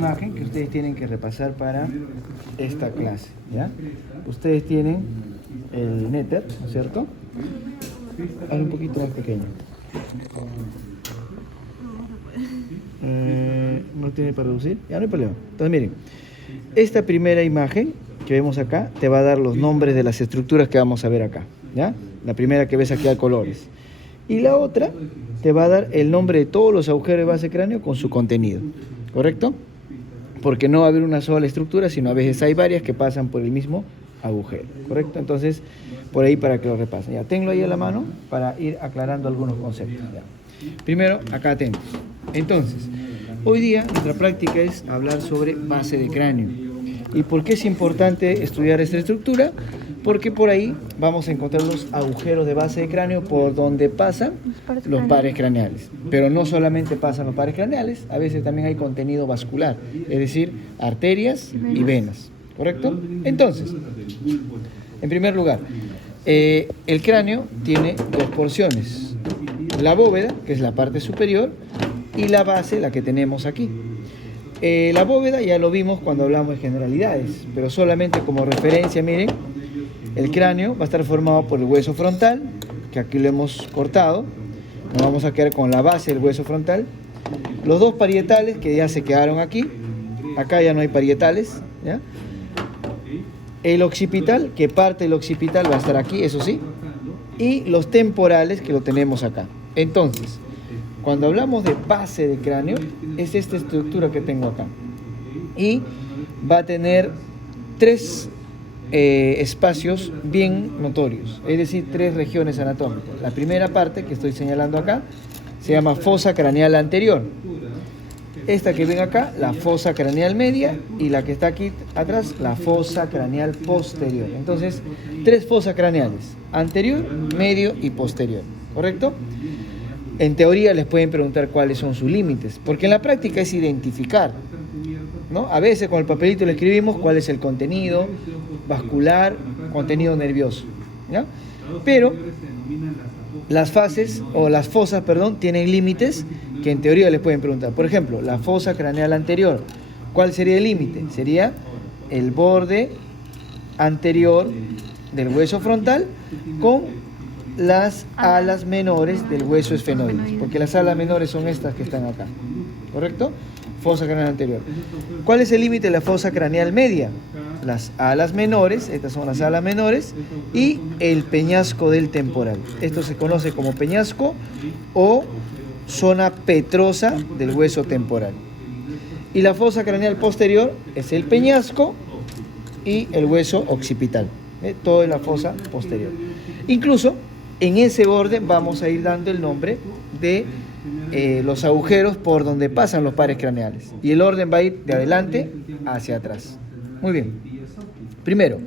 Imagen que ustedes tienen que repasar para esta clase, ¿ya? Ustedes tienen el Nether, ¿no es cierto? Hazlo un poquito más pequeño. ¿No tiene para reducir? Ya no hay problema. Entonces miren, esta primera imagen que vemos acá te va a dar los nombres de las estructuras que vamos a ver acá, ¿ya? La primera que ves aquí a colores. Y la otra te va a dar el nombre de todos los agujeros de base cráneo con su contenido, ¿correcto? Porque no va a haber una sola estructura, sino a veces hay varias que pasan por el mismo agujero, ¿correcto? Entonces, por ahí para que lo repasen. Ya, tenlo ahí a la mano para ir aclarando algunos conceptos. Ya. Primero, acá tenemos. Entonces, hoy día nuestra práctica es hablar sobre base de cráneo. ¿Y por qué es importante estudiar esta estructura? Porque por ahí vamos a encontrar los agujeros de base de cráneo por donde pasan los pares craneales. Pero no solamente pasan los pares craneales, a veces también hay contenido vascular, es decir, arterias y venas, ¿correcto? Entonces, en primer lugar, el cráneo tiene dos porciones: la bóveda, que es la parte superior, y la base, la que tenemos aquí. La bóveda ya lo vimos cuando hablamos de generalidades, pero solamente como referencia, miren, el cráneo va a estar formado por el hueso frontal, que aquí lo hemos cortado. Nos vamos a quedar con la base del hueso frontal. Los dos parietales que ya se quedaron aquí. Acá ya no hay parietales, ¿ya? El occipital, que parte del occipital va a estar aquí, eso sí. Y los temporales, que lo tenemos acá. Entonces, cuando hablamos de base de cráneo, es esta estructura que tengo acá. Y va a tener tres espacios bien notorios, es decir, tres regiones anatómicas. La primera parte que estoy señalando acá se llama fosa craneal anterior. Esta que ven acá, la fosa craneal media, y la que está aquí atrás, la fosa craneal posterior. Entonces, tres fosas craneales: anterior, medio y posterior, ¿correcto? En teoría les pueden preguntar cuáles son sus límites, porque en la práctica es identificar, ¿no? A veces con el papelito le escribimos cuál es el contenido vascular, contenido nervioso, ¿ya? Pero las fases, o las fosas, perdón, tienen límites que en teoría les pueden preguntar. Por ejemplo, la fosa craneal anterior, ¿cuál sería el límite? Sería el borde anterior del hueso frontal con las alas menores del hueso esfenoides, porque las alas menores son estas que están acá, ¿correcto? Fosa craneal anterior. ¿Cuál es el límite de la fosa craneal media? Las alas menores, estas son las alas menores, y el peñasco del temporal. Esto se conoce como peñasco o zona petrosa del hueso temporal. Y la fosa craneal posterior es el peñasco y el hueso occipital. Todo es la fosa posterior. Incluso en ese orden vamos a ir dando el nombre de los agujeros por donde pasan los pares craneales. Y el orden va a ir de adelante hacia atrás. Muy bien. Primero,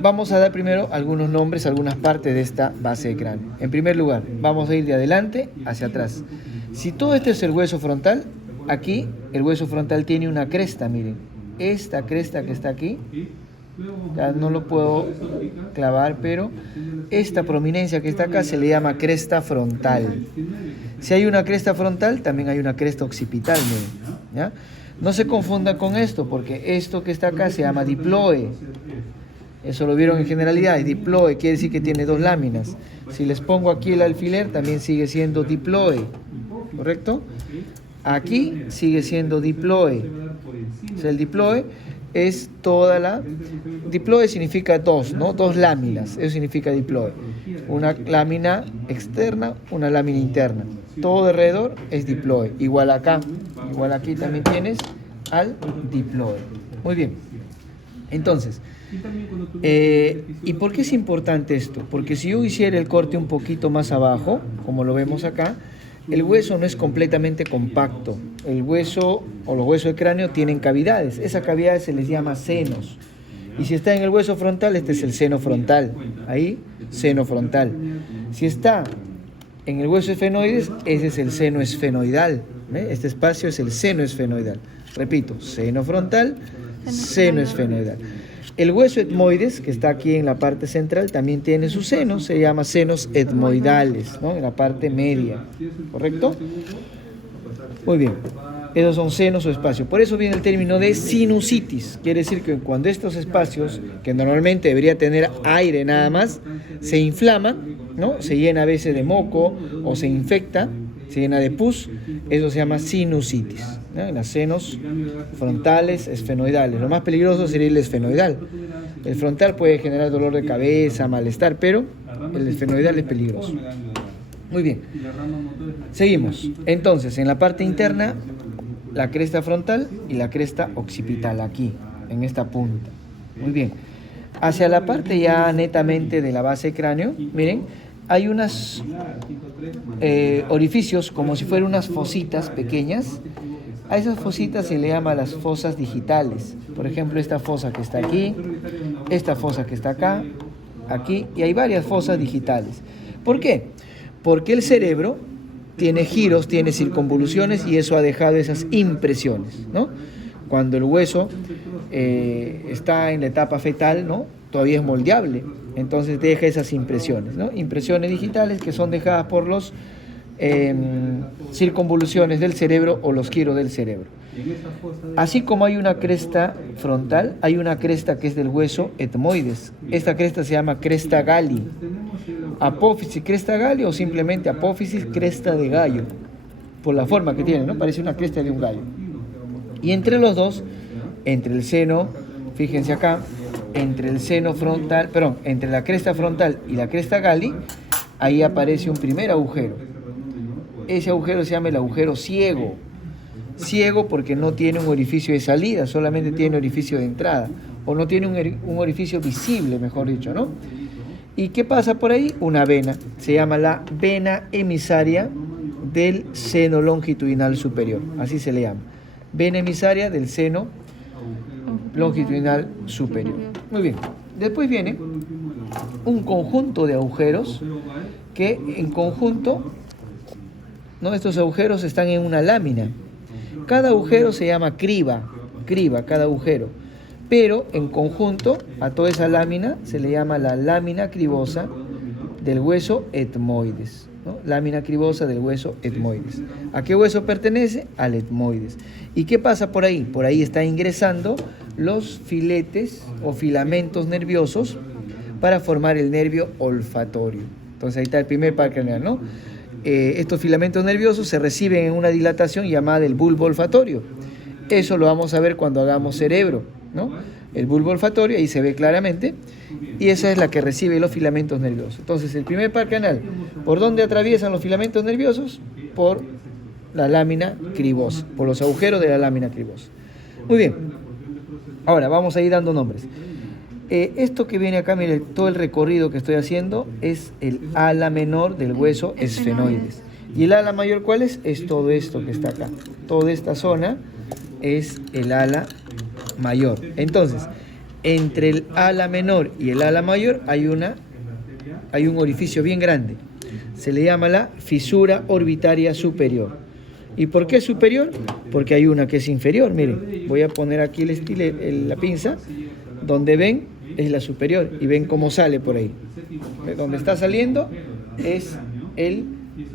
vamos a dar primero algunos nombres, algunas partes de esta base de cráneo. En primer lugar, vamos a ir de adelante hacia atrás. Si todo esto es el hueso frontal, aquí el hueso frontal tiene una cresta, miren. Esta cresta que está aquí, ya no lo puedo clavar, pero esta prominencia que está acá se le llama cresta frontal. Si hay una cresta frontal, también hay una cresta occipital, miren, ¿ya? No se confundan con esto, porque esto que está acá se llama diploe. Eso lo vieron en generalidad. Diploe quiere decir que tiene dos láminas. Si les pongo aquí el alfiler, también sigue siendo diploe, ¿correcto? Aquí sigue siendo diploe. O sea, el diploe es toda la... Diploe significa dos, ¿no? Dos láminas. Eso significa diploe. Una lámina externa, una lámina interna. Todo alrededor es diploe. Igual acá, igual aquí también tienes al diploe. Muy bien. Entonces, ¿y por qué es importante esto? Porque si yo hiciera el corte un poquito más abajo, como lo vemos acá, el hueso no es completamente compacto. El hueso o los huesos del cráneo tienen cavidades. Esas cavidades se les llama senos. Y si está en el hueso frontal, este es el seno frontal. Ahí, seno frontal. Si está en el hueso esfenoides, ese es el seno esfenoidal. Este espacio es el seno esfenoidal. Repito, seno frontal, seno esfenoidal. El hueso etmoides, que está aquí en la parte central, también tiene sus senos, se llama senos etmoidales, ¿no? En la parte media, ¿correcto? Muy bien. Esos son senos o espacios. Por eso viene el término de sinusitis. Quiere decir que cuando estos espacios, que normalmente debería tener aire nada más, se inflaman, ¿no? Se llena a veces de moco o se infecta, se llena de pus, eso se llama sinusitis, ¿no? En los senos frontales, esfenoidales. Lo más peligroso sería el esfenoidal. El frontal puede generar dolor de cabeza, malestar, pero el esfenoidal es peligroso. Muy bien. Seguimos. Entonces, en la parte interna, la cresta frontal y la cresta occipital, aquí, en esta punta. Muy bien. Hacia la parte ya netamente de la base cráneo, miren, hay unos orificios como si fueran unas fositas pequeñas. A esas fositas se le llama las fosas digitales. Por ejemplo, esta fosa que está aquí, esta fosa que está acá, aquí, y hay varias fosas digitales. ¿Por qué? Porque el cerebro tiene giros, tiene circunvoluciones y eso ha dejado esas impresiones, ¿no? Cuando el hueso está en la etapa fetal, ¿no? Todavía es moldeable, entonces deja esas impresiones, ¿no? Impresiones digitales que son dejadas por los circunvoluciones del cerebro o los giros del cerebro. Así como hay una cresta frontal, hay una cresta que es del hueso etmoides. Esta cresta se llama cresta galli. Apófisis cresta galli o simplemente apófisis cresta de gallo, por la forma que tiene, ¿no? Parece una cresta de un gallo. Y entre los dos, entre el seno, fíjense acá, entre el seno frontal, perdón, entre la cresta frontal y la cresta galli, ahí aparece un primer agujero. Ese agujero se llama el agujero ciego. Ciego porque no tiene un orificio de salida, solamente tiene orificio de entrada, o no tiene un orificio visible, mejor dicho, ¿no? ¿Y qué pasa por ahí? Una vena, se llama la vena emisaria del seno longitudinal superior, así se le llama, vena emisaria del seno longitudinal superior. Muy bien, después viene un conjunto de agujeros que en conjunto, ¿no? Estos agujeros están en una lámina. Cada agujero se llama criba, cada agujero. Pero en conjunto a toda esa lámina se le llama la lámina cribosa del hueso etmoides, ¿no? Lámina cribosa del hueso etmoides. ¿A qué hueso pertenece? Al etmoides. ¿Y qué pasa por ahí? Por ahí está ingresando los filetes o filamentos nerviosos para formar el nervio olfatorio. Entonces ahí está el primer par craneal, ¿no? Estos filamentos nerviosos se reciben en una dilatación llamada el bulbo olfatorio. Eso lo vamos a ver cuando hagamos cerebro, ¿no? El bulbo olfatorio, ahí se ve claramente, y esa es la que recibe los filamentos nerviosos. Entonces, el primer par craneal, ¿por dónde atraviesan los filamentos nerviosos? Por la lámina cribosa, por los agujeros de la lámina cribosa. Muy bien, ahora vamos a ir dando nombres. Esto que viene acá, mire, todo el recorrido que estoy haciendo es el ala menor del hueso esfenoides. ¿Y el ala mayor cuál es? Es todo esto que está acá. Toda esta zona es el ala mayor. Entonces, entre el ala menor y el ala mayor hay un orificio bien grande. Se le llama la fisura orbitaria superior. ¿Y por qué superior? Porque hay una que es inferior. Miren, voy a poner aquí la pinza, donde ven es la superior y ven cómo sale por ahí. Donde está saliendo es el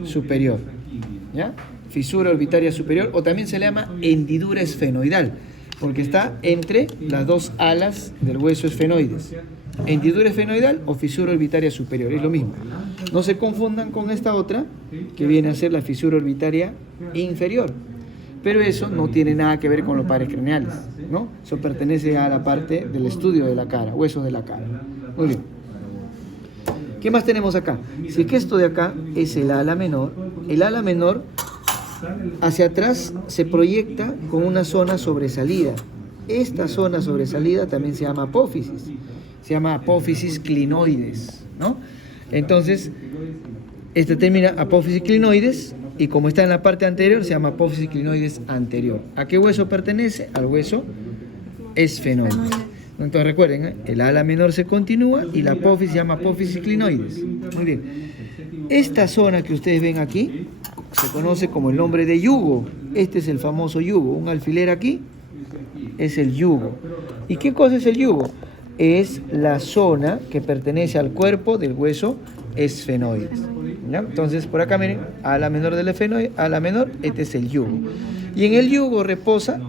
superior, ¿ya? Fisura orbitaria superior, o también se le llama hendidura esfenoidal, porque está entre las dos alas del hueso esfenoides. Hendidura esfenoidal o fisura orbitaria superior, es lo mismo. No se confundan con esta otra, que viene a ser la fisura orbitaria inferior. Pero eso no tiene nada que ver con los pares craneales, ¿no? Eso pertenece a la parte del estudio de la cara, huesos de la cara. Muy bien. ¿Qué más tenemos acá? Si es que esto de acá es el ala menor hacia atrás se proyecta con una zona sobresalida. Esta zona sobresalida también se llama apófisis. Se llama apófisis clinoides, ¿no? Entonces, este termina apófisis clinoides. Y como está en la parte anterior, se llama apófisis clinoides anterior. ¿A qué hueso pertenece? Al hueso esfenoides. Entonces recuerden, el ala menor se continúa y la apófisis se llama apófisis clinoides. Muy bien. Esta zona que ustedes ven aquí se conoce como el nombre de yugo. Este es el famoso yugo. Un alfiler aquí es el yugo. ¿Y qué cosa es el yugo? Es la zona que pertenece al cuerpo del hueso esfenoides. ¿Ya? Entonces, por acá miren, ala menor del esfenoide, ala menor, este es el yugo. Y en el yugo reposa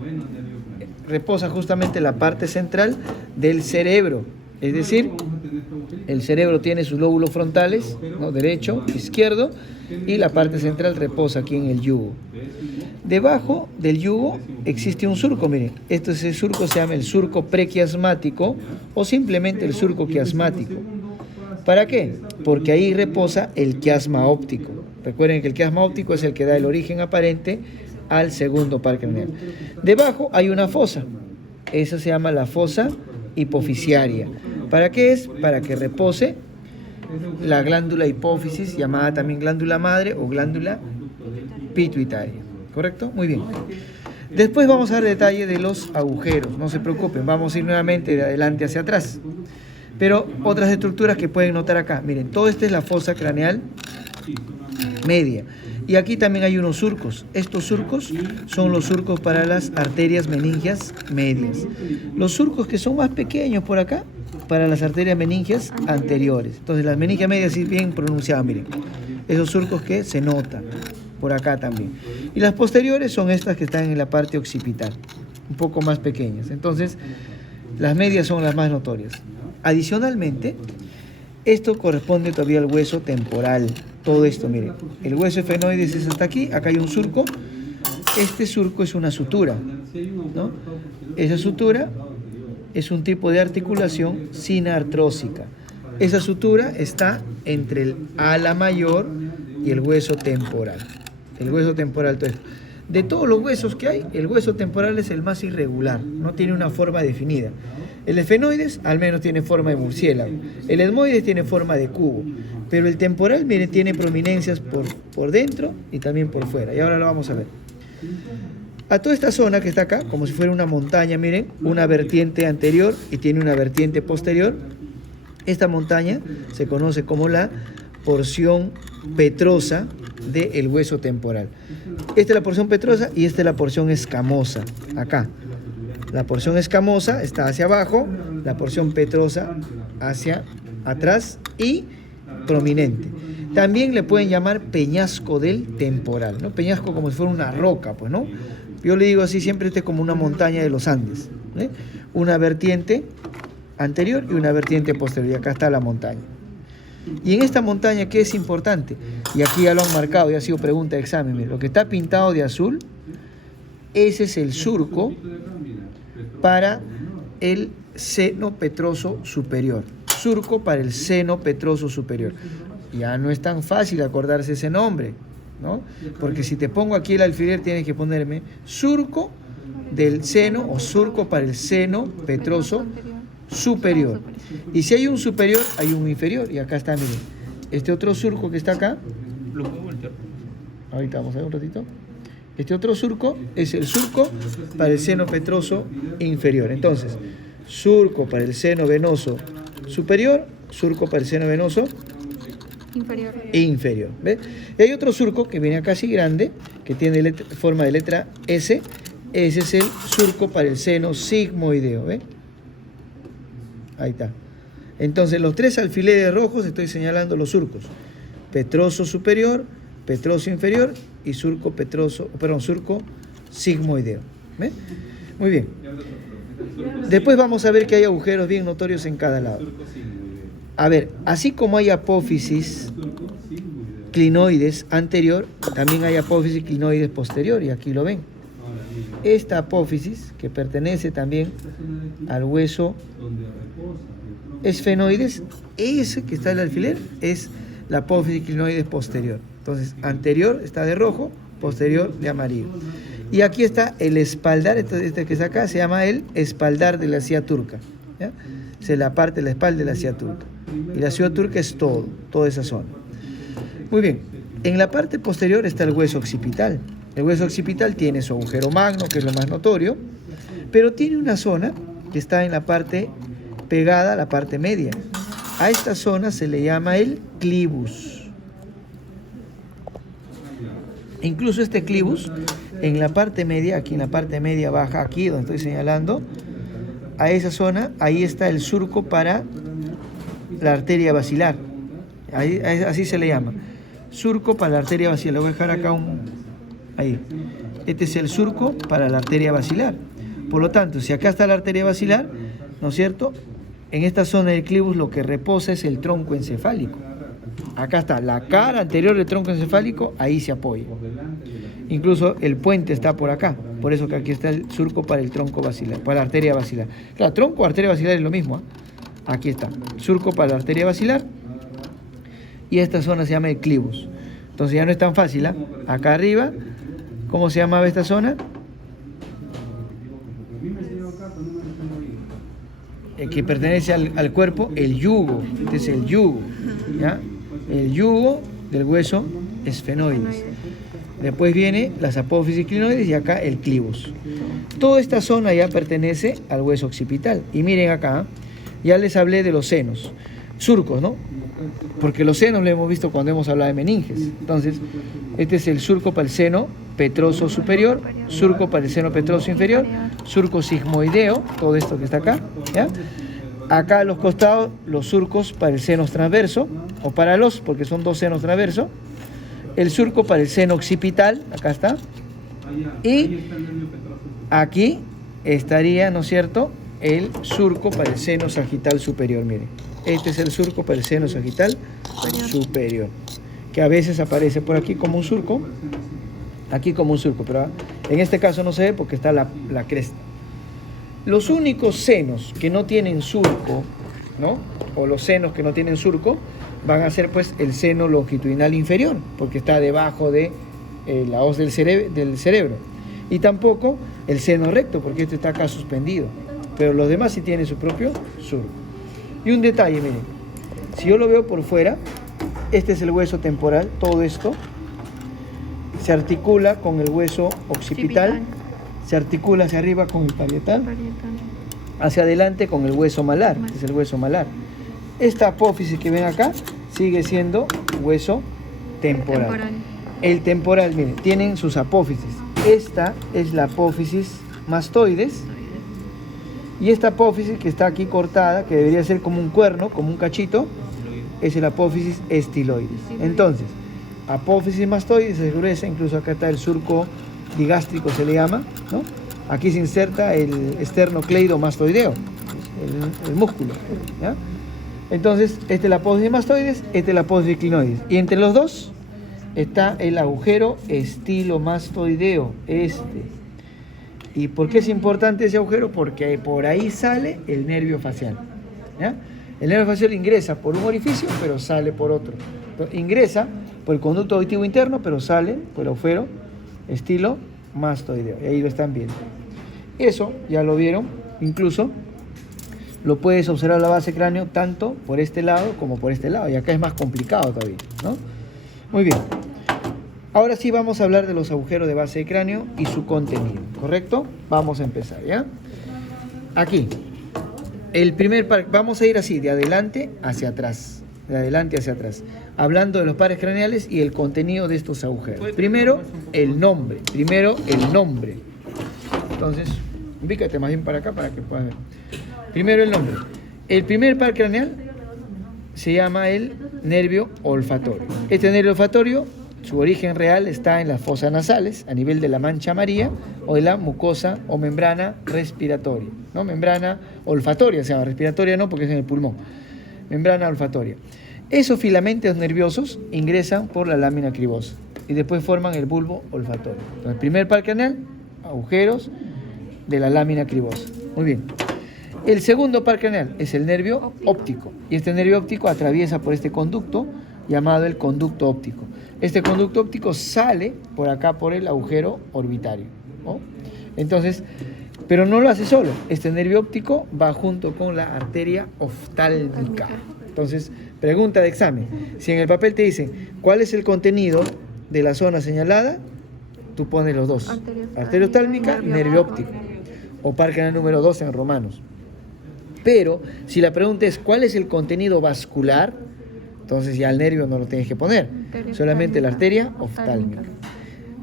justamente la parte central del cerebro. Es decir, el cerebro tiene sus lóbulos frontales, ¿no? Derecho, izquierdo, y la parte central reposa aquí en el yugo. Debajo del yugo existe un surco, miren, ese surco se llama el surco prequiasmático o simplemente el surco quiasmático. ¿Para qué? Porque ahí reposa el quiasma óptico. Recuerden que el quiasma óptico es el que da el origen aparente al segundo par craneal. Debajo hay una fosa, esa se llama la fosa hipofisiaria. ¿Para qué es? Para que repose la glándula hipófisis, llamada también glándula madre o glándula pituitaria. ¿Correcto? Muy bien. Después vamos a dar detalle de los agujeros. No se preocupen, vamos a ir nuevamente de adelante hacia atrás. Pero otras estructuras que pueden notar acá. Miren, todo esto es la fosa craneal media. Y aquí también hay unos surcos. Estos surcos son los surcos para las arterias meningias medias. Los surcos que son más pequeños por acá, para las arterias meningias anteriores. Entonces las meningias medias sí bien pronunciadas, miren. Esos surcos que se notan por acá también. Y las posteriores son estas que están en la parte occipital, un poco más pequeñas. Entonces, las medias son las más notorias. Adicionalmente, esto corresponde todavía al hueso temporal. Todo esto, miren, el hueso efenoides es hasta aquí, acá hay un surco. Este surco es una sutura, ¿no? Esa sutura es un tipo de articulación sinartrósica. Esa sutura está entre el ala mayor y el hueso temporal. El hueso temporal, todo esto. De todos los huesos que hay, el hueso temporal es el más irregular, no tiene una forma definida. El efenoides al menos tiene forma de murciélago, el etmoides tiene forma de cubo, pero el temporal, miren, tiene prominencias por dentro y también por fuera, y ahora lo vamos a ver. A toda esta zona que está acá, como si fuera una montaña, miren, una vertiente anterior y tiene una vertiente posterior. Esta montaña se conoce como la porción petrosa del hueso temporal. Esta es la porción petrosa y esta es la porción escamosa, acá. La porción escamosa está hacia abajo, la porción petrosa hacia atrás y prominente. También le pueden llamar peñasco del temporal, ¿no? Peñasco como si fuera una roca, pues, ¿no? Yo le digo así siempre, este es como una montaña de los Andes, ¿eh? Una vertiente anterior y una vertiente posterior, y acá está la montaña. Y en esta montaña, ¿qué es importante? Y aquí ya lo han marcado, ya ha sido pregunta de examen. Miren, lo que está pintado de azul, ese es el surco para el seno petroso superior. Surco para el seno petroso superior. Ya no es tan fácil acordarse ese nombre, ¿no? Porque si te pongo aquí el alfiler, tienes que ponerme surco del seno o surco para el seno petroso superior. Y si hay un superior, hay un inferior. Y acá está, miren, este otro surco que está acá. ¿Lo puedo voltear? Ahorita vamos a ver un ratito. Este otro surco es el surco para el seno petroso inferior. Entonces, surco para el seno venoso superior, surco para el seno venoso inferior. ¿Ves? Y hay otro surco que viene acá así grande, que tiene forma de letra S. Ese es el surco para el seno sigmoideo. ¿Ves? Ahí está. Entonces, los tres alfileres rojos estoy señalando los surcos: petroso superior, petroso inferior y surco sigmoideo. ¿Ves? Muy bien. Después vamos a ver que hay agujeros bien notorios en cada lado. A ver, así como hay apófisis clinoides anterior, también hay apófisis clinoides posterior, y aquí lo ven. Esta apófisis, que pertenece también al hueso esfenoides, ese que está en el alfiler, es la apófisis clinoides posterior. Entonces, anterior está de rojo, posterior de amarillo. Y aquí está el espaldar, este que está acá, se llama el espaldar de la silla turca, ¿ya? Es la parte de la espalda de la silla turca. Y la silla turca es toda esa zona. Muy bien, en la parte posterior está el hueso occipital. El hueso occipital tiene su agujero magno, que es lo más notorio, pero tiene una zona que está en la parte pegada a la parte media. A esta zona se le llama el clivus. Incluso este clivus, en la parte media, aquí en la parte media baja, aquí donde estoy señalando, a esa zona, ahí está el surco para la arteria basilar. Así se le llama. Surco para la arteria basilar. Le voy a dejar acá ahí. Este es el surco para la arteria basilar. Por lo tanto, si acá está la arteria basilar, ¿no es cierto? En esta zona del clivus lo que reposa es el tronco encefálico. Acá está la cara anterior del tronco encefálico, ahí se apoya. Incluso el puente está por acá, por eso que aquí está el surco para el tronco basilar, para la arteria basilar. Claro, tronco o arteria basilar es lo mismo, ¿eh? Aquí está, surco para la arteria basilar y esta zona se llama el clivus. Entonces ya no es tan fácil, ¿eh? Acá arriba, ¿cómo se llamaba esta zona? El que pertenece al cuerpo, el yugo. Este es el yugo, ¿ya? El yugo del hueso esfenoides. Después viene las apófisis clinoides y acá el clivus. Toda esta zona ya pertenece al hueso occipital. Y miren acá, ya les hablé de los senos, surcos, ¿no? Porque los senos lo hemos visto cuando hemos hablado de meninges. Entonces, este es el surco para el seno petroso superior, surco para el seno petroso inferior, surco sigmoideo, todo esto que está acá, ¿ya? Acá a los costados, los surcos para el seno transverso, o para los, porque son dos senos transversos, el surco para el seno occipital, acá está, y aquí estaría, ¿no es cierto?, el surco para el seno sagital superior, miren. Este es el surco para el seno sagital superior, que a veces aparece por aquí como un surco, aquí como un surco, pero en este caso no se ve porque está la cresta. Los únicos senos que no tienen surco, ¿no?, o los senos que no tienen surco, van a ser pues el seno longitudinal inferior, porque está debajo de la hoz del cerebro. Y tampoco el seno recto, porque este está acá suspendido. Pero los demás sí tienen su propio surco. Y un detalle, miren, si yo lo veo por fuera, este es el hueso temporal, todo esto se articula con el hueso occipital, se articula hacia arriba con el parietal, hacia adelante con el hueso malar, que es el hueso malar. Esta apófisis que ven acá sigue siendo hueso temporal. El temporal, miren, tienen sus apófisis. Esta es la apófisis mastoides. Y esta apófisis que está aquí cortada, que debería ser como un cuerno, como un cachito, es el apófisis estiloides. Entonces, apófisis mastoides es gruesa, incluso acá está el surco digástrico, se le llama, ¿no? Aquí se inserta el esternocleidomastoideo, el músculo, ¿ya? Entonces, esta es la apófisis mastoides, esta es la apófisis clinoides. Y entre los dos está el agujero estilomastoideo, este. ¿Y por qué es importante ese agujero? Porque por ahí sale el nervio facial, ¿ya? El nervio facial ingresa por un orificio, pero sale por otro. Entonces, ingresa por el conducto auditivo interno, pero sale por el agujero estilomastoideo. Y ahí lo están viendo. Eso ya lo vieron, incluso lo puedes observar en la base cráneo tanto por este lado como por este lado. Y acá es más complicado todavía, ¿no? Muy bien. Ahora sí vamos a hablar de los agujeros de base de cráneo y su contenido, ¿correcto? Vamos a empezar, ¿ya? Aquí, el primer par, vamos a ir así, de adelante hacia atrás, hablando de los pares craneales y el contenido de estos agujeros. Primero, el nombre. Entonces, ubícate más bien para acá para que puedas ver. Primero el nombre. El primer par craneal se llama el nervio olfatorio. Este nervio olfatorio, su origen real está en las fosas nasales, a nivel de la mancha amarilla o de la mucosa o membrana respiratoria, ¿no? Membrana olfatoria se llama, respiratoria no porque es en el pulmón. Membrana olfatoria. Esos filamentos nerviosos ingresan por la lámina cribosa y después forman el bulbo olfatorio. Entonces, primer par craneal, agujeros de la lámina cribosa. Muy bien. El segundo par craneal es el nervio óptico y este nervio óptico atraviesa por este conducto llamado el conducto óptico. Este conducto óptico sale por acá por el agujero orbitario, ¿no? Entonces, pero no lo hace solo. Este nervio óptico va junto con la arteria oftálmica. Entonces, pregunta de examen. Si en el papel te dicen cuál es el contenido de la zona señalada, tú pones los dos. Arteria oftálmica, nervio óptico. O par craneal número 2 en romanos. Pero, si la pregunta es cuál es el contenido vascular, entonces ya el nervio no lo tienes que poner, solamente la arteria oftálmica.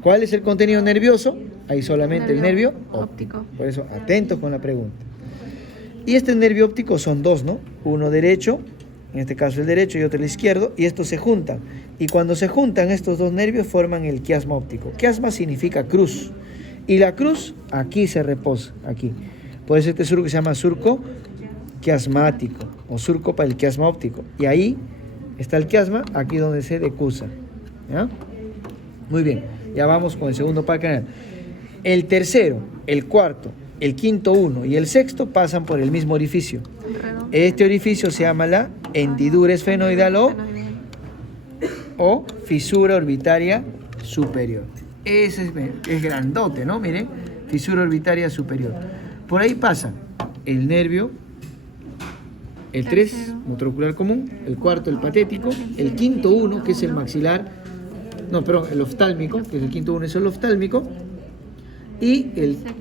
¿Cuál es el contenido nervioso? Ahí solamente el nervio óptico. Por eso, atentos con la pregunta. Y este nervio óptico son dos, ¿no? Uno derecho, en este caso el derecho, y otro el izquierdo, y estos se juntan. Y cuando se juntan estos dos nervios forman el quiasma óptico. Quiasma significa cruz. Y la cruz aquí se reposa, aquí. Por eso este surco se llama surco quiasmático o surco para el quiasma óptico. Y ahí está el quiasma, aquí donde se decusa. ¿Ya? Muy bien, ya vamos con el segundo par craneal. El tercero, el cuarto, el quinto uno y el sexto pasan por el mismo orificio. Este orificio se llama la hendidura esfenoidal o fisura orbitaria superior. Ese es grandote, ¿no? Miren, fisura orbitaria superior. Por ahí pasa el nervio, el 3, motor común, el cuarto, el patético, el quinto 1, que es el maxilar, no, perdón, el oftálmico, que es el quinto 1, es el oftálmico, y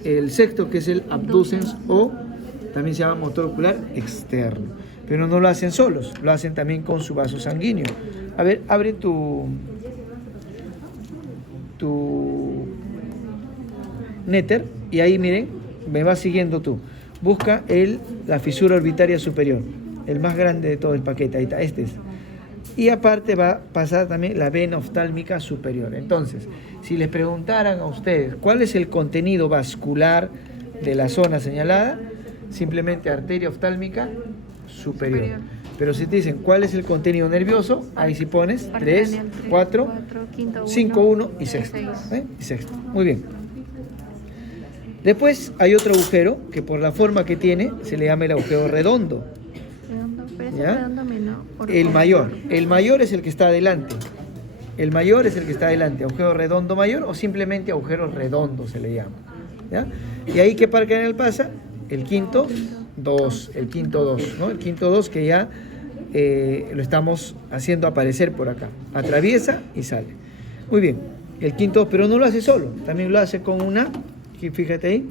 el sexto, que es el abducens, o también se llama motor ocular externo. Pero no lo hacen solos, lo hacen también con su vaso sanguíneo. A ver, abre tu néter, y ahí miren, me vas siguiendo tú. Busca la fisura orbitaria superior, el más grande de todo el paquete, ahí está, este es. Y aparte va a pasar también la vena oftálmica superior. Entonces, si les preguntaran a ustedes cuál es el contenido vascular de la zona señalada, simplemente arteria oftálmica superior. Pero si te dicen cuál es el contenido nervioso, ahí sí pones 3, 4, 5, 1 y sexto. Y sexto. Muy bien. Después hay otro agujero que por la forma que tiene se le llama el agujero redondo. ¿Ya? El mayor es el que está adelante. El mayor es el que está adelante, agujero redondo mayor o simplemente agujero redondo se le llama. ¿Ya? Y ahí ¿qué par craneal pasa? El quinto 2, el quinto 2, ¿no? El quinto 2 que ya lo estamos haciendo aparecer por acá. Atraviesa y sale. Muy bien, el quinto 2, pero no lo hace solo, también lo hace con una, fíjate ahí.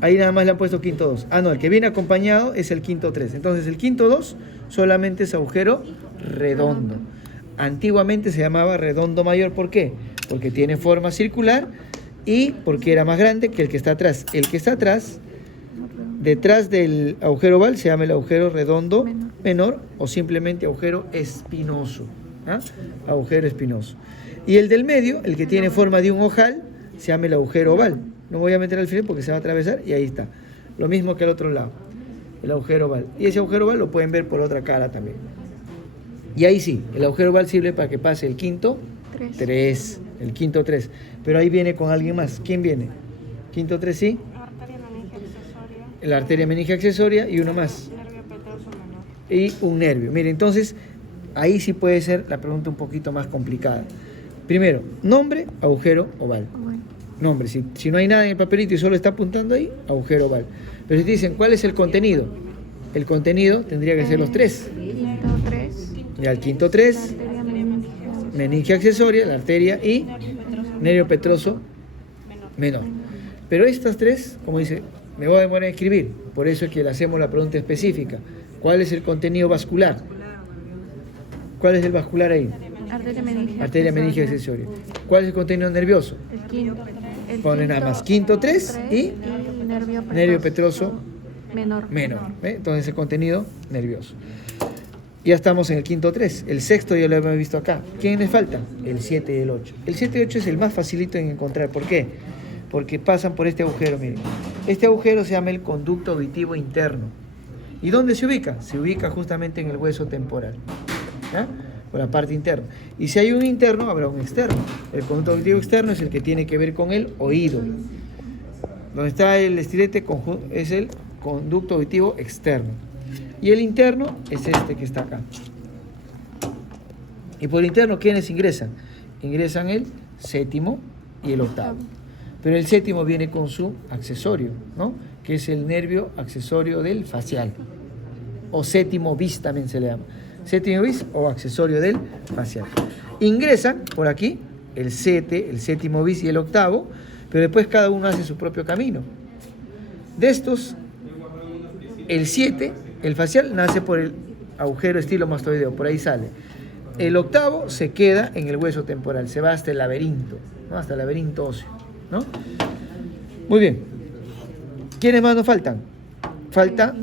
Ahí nada más le han puesto quinto 2. Ah, no, el que viene acompañado es el quinto 3. Entonces el quinto 2 solamente es agujero redondo. Antiguamente se llamaba redondo mayor, ¿por qué? Porque tiene forma circular y porque era más grande que el que está atrás. El que está atrás, detrás del agujero oval, se llama el agujero redondo menor o simplemente agujero espinoso. ¿Ah? Agujero espinoso. Y el del medio, el que tiene forma de un ojal, se llama el agujero oval. No voy a meter al final porque se va a atravesar y ahí está. Lo mismo que al otro lado, el agujero oval. Y ese agujero oval lo pueden ver por otra cara también. Y ahí sí, el agujero oval sirve para que pase el quinto 3. El quinto 3. Pero ahí viene con alguien más. ¿Quién viene? Quinto 3, sí. La arteria meningia accesoria y uno más. Y un nervio. Mire, entonces, ahí sí puede ser la pregunta un poquito más complicada. Primero, nombre, agujero oval. Nombre, si no hay nada en el papelito y solo está apuntando ahí, agujero oval. Pero si te dicen, ¿cuál es el contenido? El contenido tendría que ser los 3. Y al quinto 3, meningia accesoria, la arteria y nervio petroso menor. Pero estas 3, como dice, me voy a demorar en escribir, por eso es que le hacemos la pregunta específica. ¿Cuál es el contenido vascular? ¿Cuál es el vascular ahí? Arteria meningia accesoria. ¿Cuál es el contenido nervioso? Ponen nada más quinto 3 y nervio petroso menor. Entonces el contenido nervioso. Ya estamos en el quinto 3. El sexto ya lo hemos visto acá. ¿Quién les falta? El 7 y el 8. El 7 y 8 es el más facilito en encontrar. ¿Por qué? Porque pasan por este agujero, miren. Este agujero se llama el conducto auditivo interno. ¿Y dónde se ubica? Se ubica justamente en el hueso temporal. ¿Ah? Por la parte interna. Y si hay un interno, habrá un externo. El conducto auditivo externo es el que tiene que ver con el oído. Donde está el estilete es el conducto auditivo externo. Y el interno es este que está acá. Y por el interno, ¿quiénes ingresan? Ingresan el séptimo y el octavo. Pero el séptimo viene con su accesorio, ¿no? Que es el nervio accesorio del facial. O séptimo bis también se le llama. Séptimo bis o accesorio del facial. Ingresan por aquí el 7, el séptimo bis y el octavo, pero después cada uno hace su propio camino. De estos, el 7, el facial, nace por el agujero estilomastoideo, por ahí sale. El octavo se queda en el hueso temporal, se va hasta el laberinto, ¿no? Hasta el laberinto óseo, ¿no? Muy bien. ¿Quiénes más nos faltan? Falta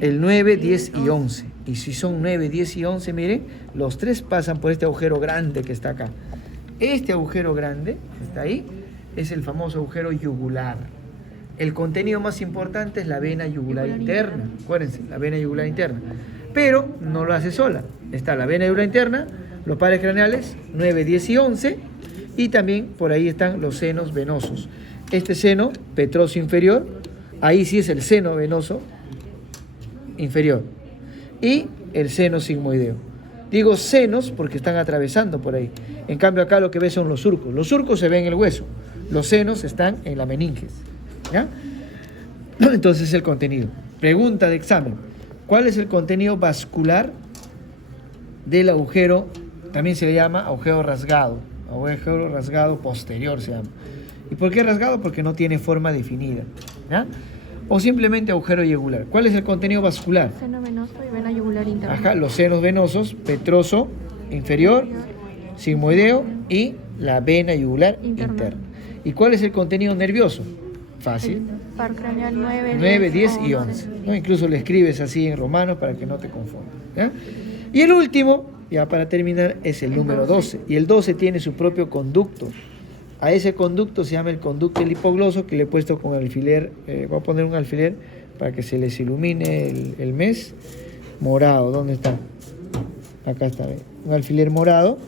el 9, 10 y 11. Y si son 9, 10 y 11, miren, los 3 pasan por este agujero grande que está acá. Este agujero grande, que está ahí, es el famoso agujero yugular. El contenido más importante es la vena yugular interna. Acuérdense, la vena yugular interna. Pero no lo hace sola. Está la vena yugular interna, los pares craneales 9, 10 y 11. Y también por ahí están los senos venosos. Este seno petroso inferior, ahí sí es el seno venoso inferior. Y el seno sigmoideo. Digo senos porque están atravesando por ahí. En cambio acá lo que ves son los surcos. Los surcos se ven en el hueso. Los senos están en la meninges. ¿Ya? Entonces el contenido. Pregunta de examen. ¿Cuál es el contenido vascular del agujero? También se le llama agujero rasgado. Agujero rasgado posterior se llama. ¿Y por qué rasgado? Porque no tiene forma definida. ¿Ya? O simplemente agujero yugular. ¿Cuál es el contenido vascular? Seno venoso y vena yugular interna. Ajá, los senos venosos, petroso inferior, sigmoideo y la vena yugular interna. ¿Y cuál es el contenido nervioso? Fácil. Par craneal 9, 10 y 11. ¿No? Incluso le escribes así en romano para que no te confundas. ¿Ya? Y el último, ya para terminar, es el número 12. Y el 12 tiene su propio conducto. A ese conducto se llama el conducto del hipogloso, que le he puesto con alfiler. Voy a poner un alfiler para que se les ilumine el mes. Morado, ¿dónde está? Acá está, ¿ve? Un alfiler morado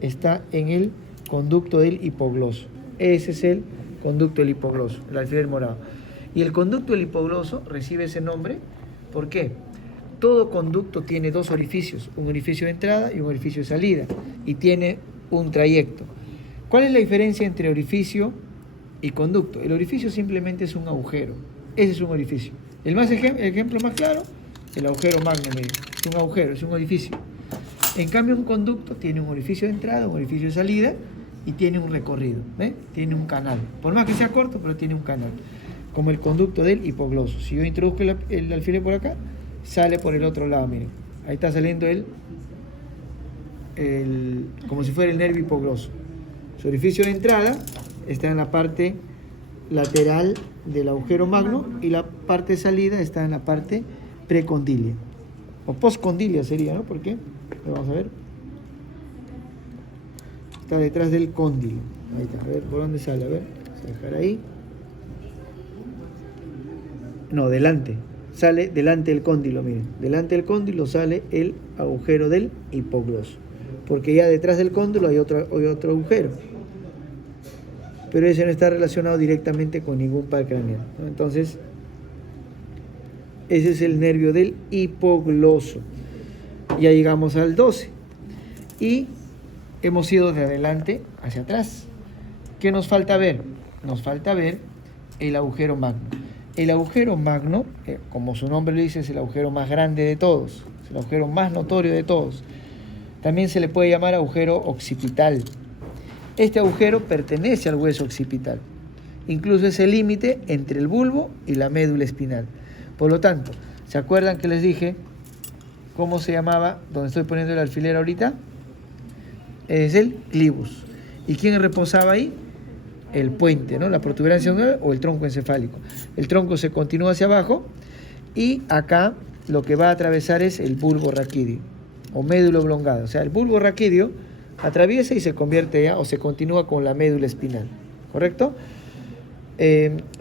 está en el conducto del hipogloso. Ese es el conducto del hipogloso, el alfiler morado. Y el conducto del hipogloso recibe ese nombre, ¿por qué? Todo conducto tiene dos orificios, un orificio de entrada y un orificio de salida, y tiene un trayecto. ¿Cuál es la diferencia entre orificio y conducto? El orificio simplemente es un agujero, ese es un orificio. El ejemplo más claro, el agujero magno, es un agujero, es un orificio. En cambio, un conducto tiene un orificio de entrada, un orificio de salida y tiene un recorrido, ¿eh? Tiene un canal. Por más que sea corto, pero tiene un canal, como el conducto del hipogloso. Si yo introduzco el alfiler por acá, sale por el otro lado, miren. Ahí está saliendo como si fuera el nervio hipogloso. Su orificio de entrada está en la parte lateral del agujero magno y la parte de salida está en la parte precondilia o postcondilia sería, ¿no? ¿Por qué? Vamos a ver. Está detrás del cóndilo. Ahí está, a ver por dónde sale, a ver. Vamos a dejar ahí. No, delante. Sale delante del cóndilo, miren. Delante del cóndilo sale el agujero del hipogloso. Porque ya detrás del cóndilo hay otro agujero. Pero ese no está relacionado directamente con ningún par craneal, ¿no? Entonces, ese es el nervio del hipogloso. Ya llegamos al 12. Y hemos ido de adelante hacia atrás. ¿Qué nos falta ver? Nos falta ver el agujero magno. El agujero magno, como su nombre lo dice, es el agujero más grande de todos. Es el agujero más notorio de todos. También se le puede llamar agujero occipital. Este agujero pertenece al hueso occipital. Incluso es el límite entre el bulbo y la médula espinal. Por lo tanto, ¿se acuerdan que les dije cómo se llamaba, donde estoy poniendo el alfiler ahorita? Es el clivus. ¿Y quién reposaba ahí? El puente, ¿no? La protuberancia angular o el tronco encefálico. El tronco se continúa hacia abajo y acá lo que va a atravesar es el bulbo raquídeo o médula oblongada. O sea, el bulbo raquídeo atraviesa y se convierte ya o se continúa con la médula espinal, ¿correcto?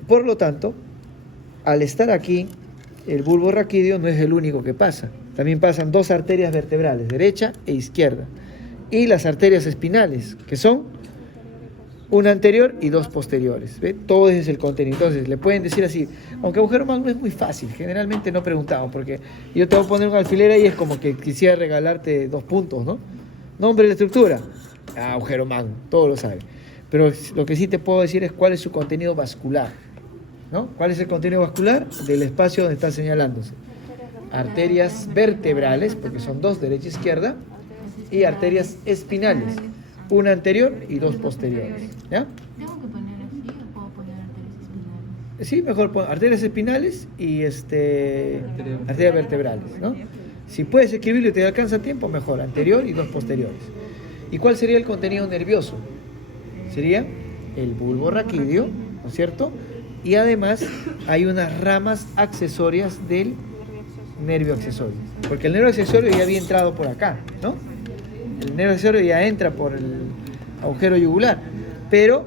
Por lo tanto, al estar aquí, el bulbo raquídeo no es el único que pasa. También pasan dos arterias vertebrales, derecha e izquierda. Y las arterias espinales, que son una anterior y dos posteriores. ¿Ve? Todo ese es el contenido. Entonces, le pueden decir así, aunque agujero magno es muy fácil, generalmente no preguntamos, porque yo te voy a poner un alfiler ahí y es como que quisiera regalarte 2 puntos, ¿no? Nombre de la estructura, agujero magno, todo lo sabe. Pero lo que sí te puedo decir es cuál es su contenido vascular, ¿no? ¿Cuál es el contenido vascular del espacio donde está señalándose? Arterias vertebrales, porque son 2, derecha e izquierda, y arterias espinales, una anterior y 2 posteriores. ¿Ya? ¿Tengo que poner así o puedo poner arterias espinales? Sí, mejor pon arterias espinales y arterias vertebrales, ¿no? Si puedes escribirlo y te alcanza tiempo, mejor, anterior y 2 posteriores. ¿Y cuál sería el contenido nervioso? Sería el bulbo raquídeo, ¿no es cierto? Y además hay unas ramas accesorias del nervio accesorio, porque el nervio accesorio ya había entrado por acá, ¿no? El nervio accesorio ya entra por agujero yugular, pero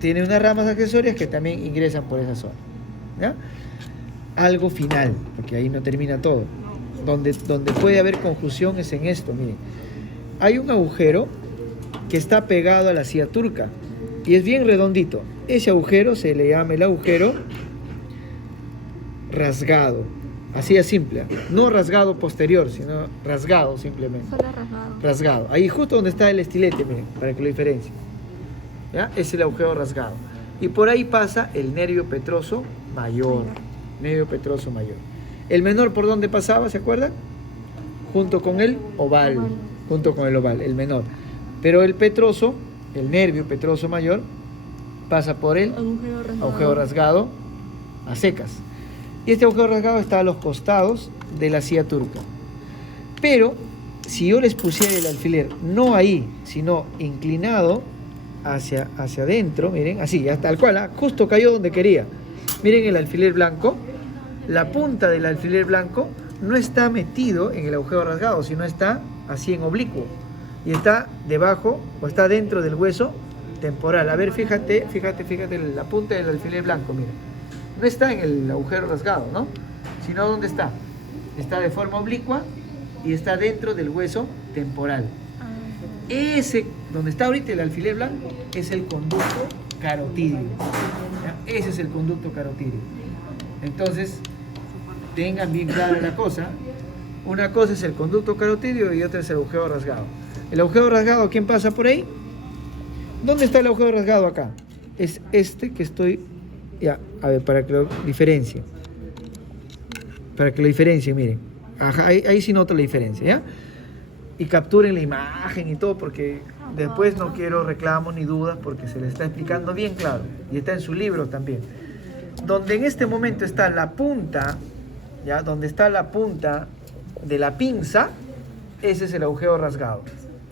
tiene unas ramas accesorias que también ingresan por esa zona, ¿ya? Algo final, porque ahí no termina todo. Donde puede haber confusión es en esto, miren. Hay un agujero que está pegado a la silla turca y es bien redondito. Ese agujero se le llama el agujero rasgado. Así es simple, no rasgado posterior, sino rasgado simplemente. Solo rasgado. Rasgado. Ahí justo donde está el estilete, miren, para que lo diferencie. ¿Ya? Es el agujero rasgado. Y por ahí pasa el nervio petroso mayor. Nervio petroso mayor. El menor, ¿por dónde pasaba? ¿Se acuerdan? Junto con el oval. Junto con el oval, el menor. Pero el petroso, el nervio petroso mayor, pasa por el agujero rasgado a secas. Y este agujero rasgado está a los costados de la silla turca. Pero si yo les pusiera el alfiler, no ahí, sino inclinado hacia adentro, miren, así, ya tal cual, justo cayó donde quería. Miren el alfiler blanco, la punta del alfiler blanco no está metido en el agujero rasgado, sino está así en oblicuo. Y está debajo, o está dentro del hueso temporal. A ver, fíjate la punta del alfiler blanco, mira. No está en el agujero rasgado, ¿no? Sino ¿dónde está? Está de forma oblicua y está dentro del hueso temporal. Ese, donde está ahorita el alfiler blanco, es el conducto carotídeo. ¿Ya? Ese es el conducto carotídeo. Entonces, tengan bien clara la cosa. Una cosa es el conducto carotídeo y otra es el agujero rasgado. El agujero rasgado, ¿quién pasa por ahí? ¿Dónde está el agujero rasgado acá? Es este que estoy... Ya, a ver, para que lo diferencie. Para que lo diferencie, miren. Ajá, ahí sí noto la diferencia, ¿ya? Y capturen la imagen y todo, porque después no quiero reclamos ni dudas, porque se le está explicando bien claro. Y está en su libro también. Donde en este momento está la punta, ¿ya? Donde está la punta de la pinza, ese es el agujero rasgado,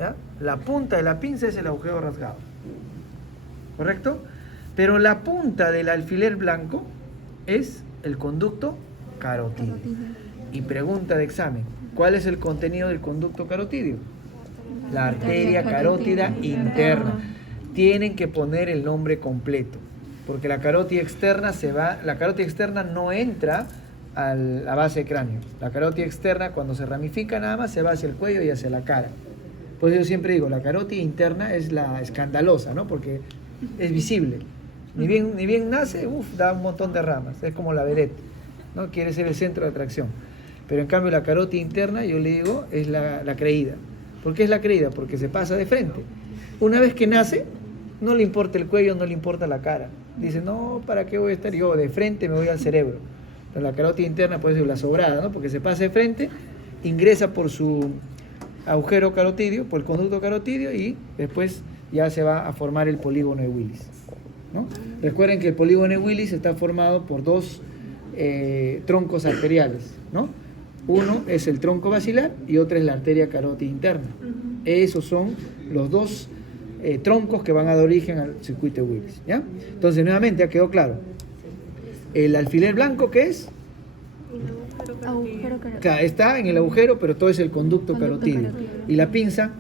¿ya? La punta de la pinza es el agujero rasgado. ¿Correcto? Pero la punta del alfiler blanco es el conducto carotídeo. Y pregunta de examen, ¿cuál es el contenido del conducto carotídeo? La arteria carótida interna. Tienen que poner el nombre completo, porque la carótida externa la carótida externa no entra a la base del cráneo. La carótida externa, cuando se ramifica nada más, se va hacia el cuello y hacia la cara. Por eso yo siempre digo, la carótida interna es la escandalosa, ¿no? Porque es visible. Ni bien nace, da un montón de ramas. Es como la vedette, ¿no? Quiere ser el centro de atracción. Pero en cambio la carótida interna, yo le digo, es la creída. ¿Por qué es la creída? Porque se pasa de frente. Una vez que nace, no le importa el cuello, no le importa la cara. Dice, no, ¿para qué voy a estar yo? De frente me voy al cerebro. Pero la carótida interna puede ser la sobrada, ¿no? Porque se pasa de frente, ingresa por su agujero carotídeo, por el conducto carotídeo, y después ya se va a formar el polígono de Willis, ¿no? Recuerden que el polígono de Willis está formado por dos troncos arteriales, ¿no? Uno es el tronco basilar y otro es la arteria carótida interna. Esos son los dos troncos que van a dar origen al circuito de Willis, ¿ya? Entonces, nuevamente, ya quedó claro. El alfiler blanco, ¿qué es? Agujero carotídeo. Claro, está en el agujero, pero todo es el conducto carotídeo. Y la pinza,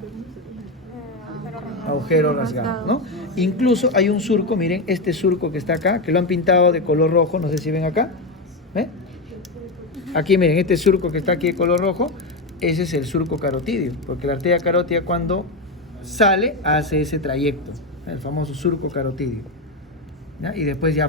agujero rasgado, ¿no? Incluso hay un surco, miren, este surco que está acá, que lo han pintado de color rojo, no sé si ven acá. ¿Ven? Aquí miren, este surco que está aquí de color rojo, ese es el surco carotídeo, porque la arteria carótida cuando sale hace ese trayecto, el famoso surco carotídeo, ¿ya? Y después ya